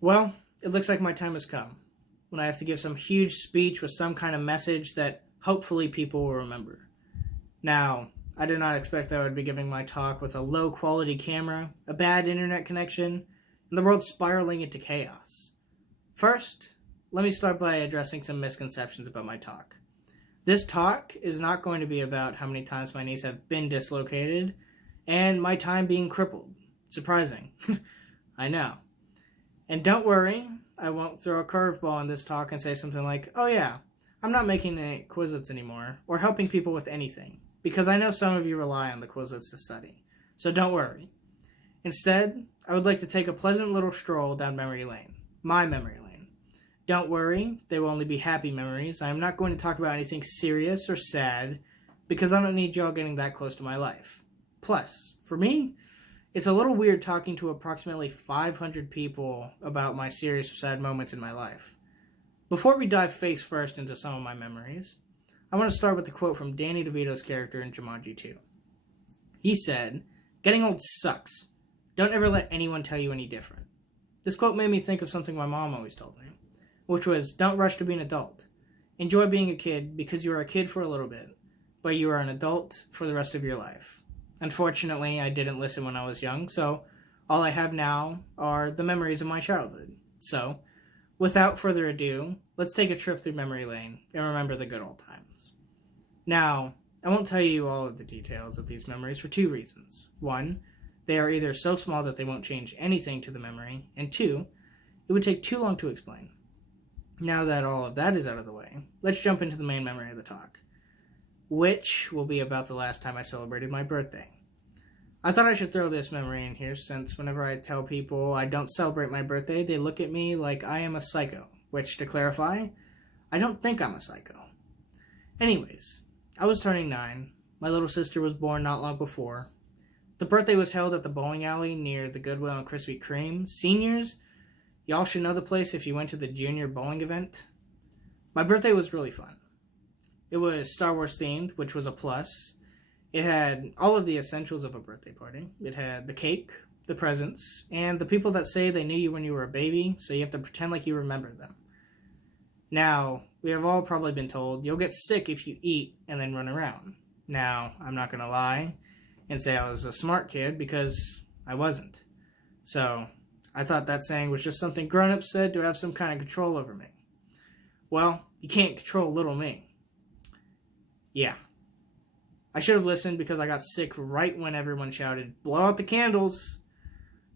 Well, it looks like my time has come, when I have to give some huge speech with some kind of message that hopefully people will remember. Now, I did not expect that I would be giving my talk with a low quality camera, a bad internet connection, and the world spiraling into chaos. First, let me start by addressing some misconceptions about my talk. This talk is not going to be about how many times my knees have been dislocated and my time being crippled. Surprising. I know. And don't worry, I won't throw a curveball in this talk and say something like, oh yeah, I'm not making any Quizlets anymore, or helping people with anything, because I know some of you rely on the Quizlets to study. So don't worry. Instead, I would like to take a pleasant little stroll down memory lane. My memory lane. Don't worry, they will only be happy memories. I am not going to talk about anything serious or sad, because I don't need y'all getting that close to my life. Plus, for me, it's a little weird talking to approximately 500 people about my serious or sad moments in my life. Before we dive face first into some of my memories, I want to start with the quote from Danny DeVito's character in Jumanji 2. He said, "Getting old sucks. Don't ever let anyone tell you any different." This quote made me think of something my mom always told me, which was, don't rush to be an adult. Enjoy being a kid because you are a kid for a little bit, but you are an adult for the rest of your life. Unfortunately, I didn't listen when I was young, so all I have now are the memories of my childhood. So, without further ado, let's take a trip through memory lane and remember the good old times. Now, I won't tell you all of the details of these memories for two reasons. One, they are either so small that they won't change anything to the memory, and two, it would take too long to explain. Now that all of that is out of the way, let's jump into the main memory of the talk, which will be about the last time I celebrated my birthday. I thought I should throw this memory in here since whenever I tell people I don't celebrate my birthday, they look at me like I am a psycho, which, to clarify, I don't think I'm a psycho. Anyways, I was turning 9. My little sister was born not long before. The birthday was held at the bowling alley near the Goodwill and Krispy Kreme. Seniors, y'all should know the place if you went to the junior bowling event. My birthday was really fun. It was Star Wars themed, which was a plus. It had all of the essentials of a birthday party. It had the cake, the presents, and the people that say they knew you when you were a baby, so you have to pretend like you remember them. Now, we have all probably been told you'll get sick if you eat and then run around. Now, I'm not going to lie and say I was a smart kid because I wasn't. So, I thought that saying was just something grown-ups said to have some kind of control over me. Well, you can't control little me. Yeah. I should have listened because I got sick right when everyone shouted, "Blow out the candles!"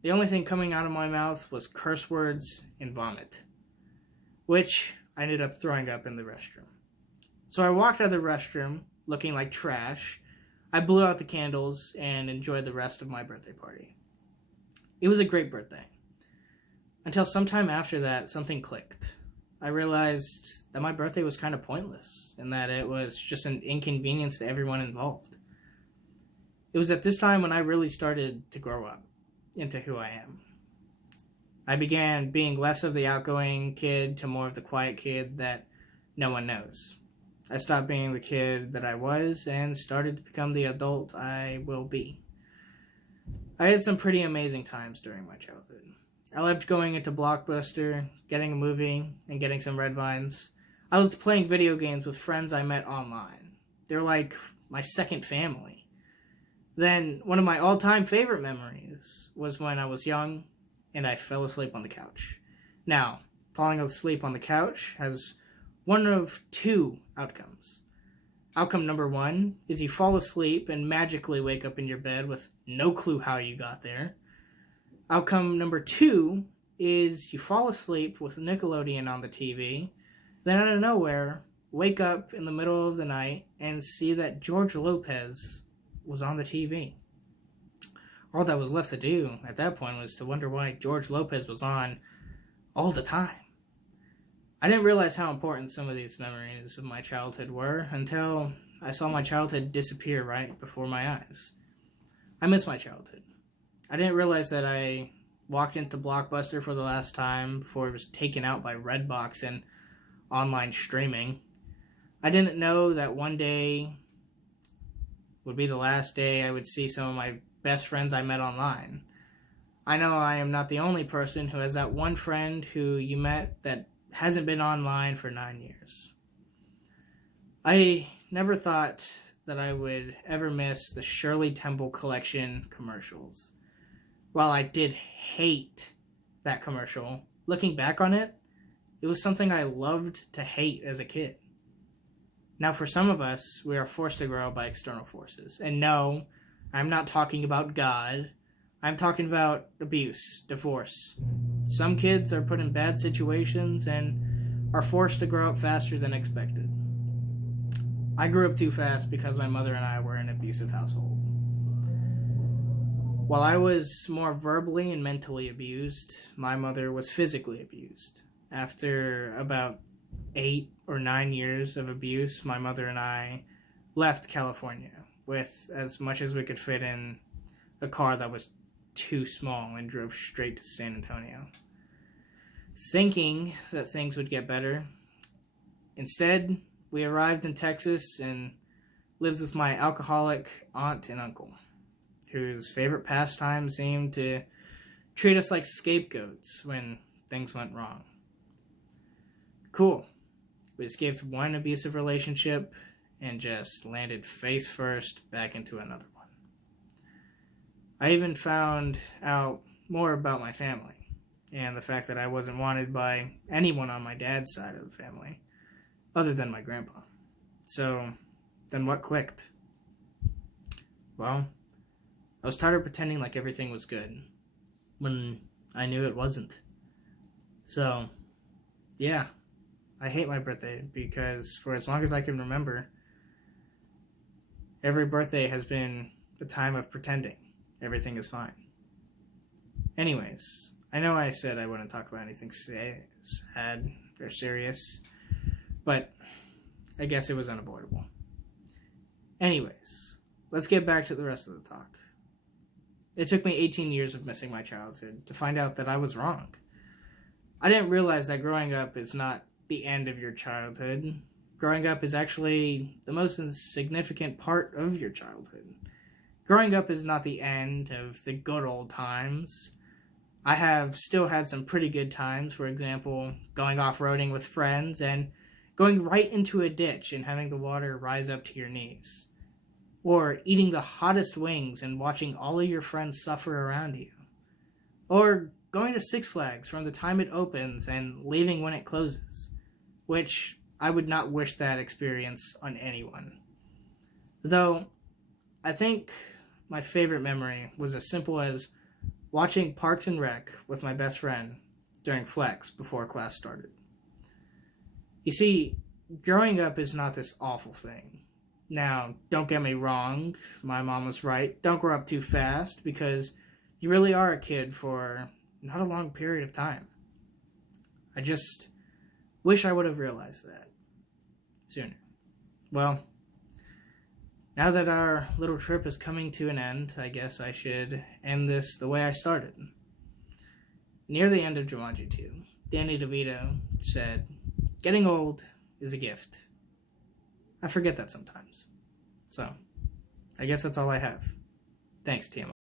The only thing coming out of my mouth was curse words and vomit, which I ended up throwing up in the restroom. So I walked out of the restroom looking like trash. I blew out the candles and enjoyed the rest of my birthday party. It was a great birthday. Until sometime after that, something clicked. I realized that my birthday was kind of pointless and that it was just an inconvenience to everyone involved. It was at this time when I really started to grow up into who I am. I began being less of the outgoing kid to more of the quiet kid that no one knows. I stopped being the kid that I was and started to become the adult I will be. I had some pretty amazing times during my childhood. I loved going into Blockbuster, getting a movie, and getting some red vines. I loved playing video games with friends I met online. They're like my second family. Then, one of my all-time favorite memories was when I was young and I fell asleep on the couch. Now, falling asleep on the couch has one of two outcomes. Outcome number 1 is you fall asleep and magically wake up in your bed with no clue how you got there. Outcome number 2 is you fall asleep with Nickelodeon on the TV, then out of nowhere, wake up in the middle of the night and see that George Lopez was on the TV. All that was left to do at that point was to wonder why George Lopez was on all the time. I didn't realize how important some of these memories of my childhood were until I saw my childhood disappear right before my eyes. I miss my childhood. I didn't realize that I walked into Blockbuster for the last time before it was taken out by Redbox and online streaming. I didn't know that one day would be the last day I would see some of my best friends I met online. I know I am not the only person who has that one friend who you met that hasn't been online for 9 years. I never thought that I would ever miss the Shirley Temple Collection commercials. While I did hate that commercial, looking back on it, it was something I loved to hate as a kid. Now, for some of us, we are forced to grow by external forces. And no, I'm not talking about God. I'm talking about abuse, divorce. Some kids are put in bad situations and are forced to grow up faster than expected. I grew up too fast because my mother and I were in an abusive household. While I was more verbally and mentally abused, my mother was physically abused. After about 8 or 9 years of abuse, my mother and I left California with as much as we could fit in a car that was too small and drove straight to San Antonio, thinking that things would get better. Instead, we arrived in Texas and lived with my alcoholic aunt and uncle, whose favorite pastime seemed to treat us like scapegoats when things went wrong. Cool. We escaped one abusive relationship and just landed face first back into another one. I even found out more about my family and the fact that I wasn't wanted by anyone on my dad's side of the family other than my grandpa. So then what clicked? Well, I was tired of pretending like everything was good when I knew it wasn't. So, yeah, I hate my birthday because for as long as I can remember, every birthday has been the time of pretending everything is fine. Anyways, I know I said I wouldn't talk about anything sad or serious, but I guess it was unavoidable. Anyways, let's get back to the rest of the talk. It took me 18 years of missing my childhood to find out that I was wrong. I didn't realize that growing up is not the end of your childhood. Growing up is actually the most significant part of your childhood. Growing up is not the end of the good old times. I have still had some pretty good times, for example, going off-roading with friends and going right into a ditch and having the water rise up to your knees. Or eating the hottest wings and watching all of your friends suffer around you. Or going to Six Flags from the time it opens and leaving when it closes. Which I would not wish that experience on anyone. Though, I think my favorite memory was as simple as watching Parks and Rec with my best friend during Flex before class started. You see, growing up is not this awful thing. Now, don't get me wrong, my mom was right. Don't grow up too fast because you really are a kid for not a long period of time. I just wish I would have realized that sooner. Well, now that our little trip is coming to an end, I guess I should end this the way I started. Near the end of Jumanji 2, Danny DeVito said, "Getting old is a gift." I forget that sometimes. So, I guess that's all I have. Thanks, TM.